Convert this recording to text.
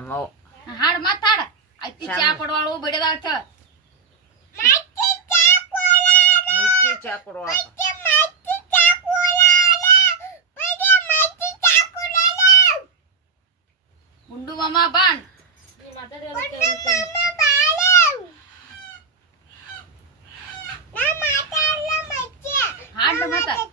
ನಮ್ಮವ್ ಹಾಡ್ ಮತ್ ಹಾಡ ಅಕ್ಕಿ ಚಾ ಕೊಡವಾಳು ಬಡಿದಾಳ ಅಂತ ಮುಚ್ಚಿ ಚಾ ಕೊಡುವ ಗುಂಡು ಮಾಮ ಬಾಣ್ ಹಾಡ್ ಮತ್ತ